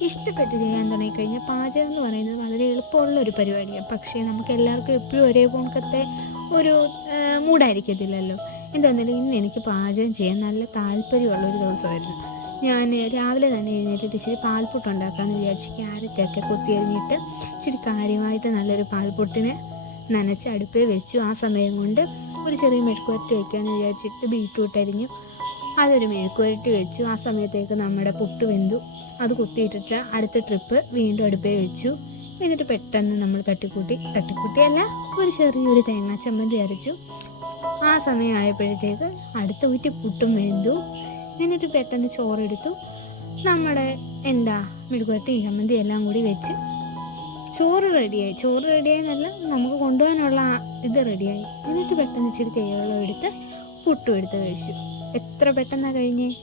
ഇഷ്ടപ്പെട്ട് ചെയ്യാൻ തുടങ്ങിക്കഴിഞ്ഞാൽ പാചകം എന്ന് പറയുന്നത് വളരെ എളുപ്പമുള്ള ഒരു പരിപാടിയാണ്. പക്ഷേ നമുക്ക് എല്ലാവർക്കും എപ്പോഴും ഒരേ പോണക്കത്തെ ഒരു മൂടായിരിക്കത്തില്ലല്ലോ എന്താണെങ്കിലും ഇന്ന് എനിക്ക് പാചകം ചെയ്യാൻ നല്ല താല്പര്യമുള്ള ഒരു ദിവസമായിരുന്നു. ഞാൻ രാവിലെ തന്നെ എഴുന്നേറ്റിട്ട് ഇച്ചിരി പാൽപ്പൊട്ട് ഉണ്ടാക്കാമെന്ന് വിചാരിച്ച് ക്യാരറ്റൊക്കെ കൊത്തിയരിഞ്ഞിട്ട് ഇച്ചിരി കാര്യമായിട്ട് നല്ലൊരു പാൽപ്പൊട്ടിനെ നനച്ച് അടുപ്പേ വെച്ചു. ആ സമയം കൊണ്ട് ഒരു ചെറിയ മെഴുക്കുവരട്ടി വയ്ക്കാമെന്ന് വിചാരിച്ചിട്ട് ബീട്രൂട്ട് അരിഞ്ഞു. അതൊരു മെഴുക്കുവരട്ടി വെച്ചു. ആ സമയത്തേക്ക് നമ്മുടെ പുട്ട് വെന്തു. അത് കുത്തിയിട്ടിട്ട് അടുത്ത ട്രിപ്പ് വീണ്ടും അടുപ്പേ വെച്ചു. എന്നിട്ട് പെട്ടെന്ന് നമ്മൾ തട്ടിക്കൂട്ടി. തട്ടിക്കൂട്ടിയല്ല ഒരു ചെറിയൊരു തേങ്ങാ ചമ്മന്തി അരച്ചു. ആ സമയമായപ്പോഴത്തേക്ക് അടുത്ത ഊറ്റി പുട്ടും വെന്തു. എന്നിട്ട് പെട്ടെന്ന് ചോറെടുത്തു. നമ്മുടെ എന്താ മെഴുകുവരട്ടിയും ചമ്മന്തി എല്ലാം കൂടി വെച്ച് ചോറ് റെഡിയായി. ചോറ് റെഡിയായി എന്നല്ല നമുക്ക് കൊണ്ടുപോകാനുള്ള ഇത് റെഡിയായി. എന്നിട്ട് പെട്ടെന്ന് ഇച്ചിരി തേവെള്ളം എടുത്ത് പുട്ടും എടുത്ത് കഴിച്ചു. എത്ര പെട്ടെന്നാണ് കഴിഞ്ഞേ?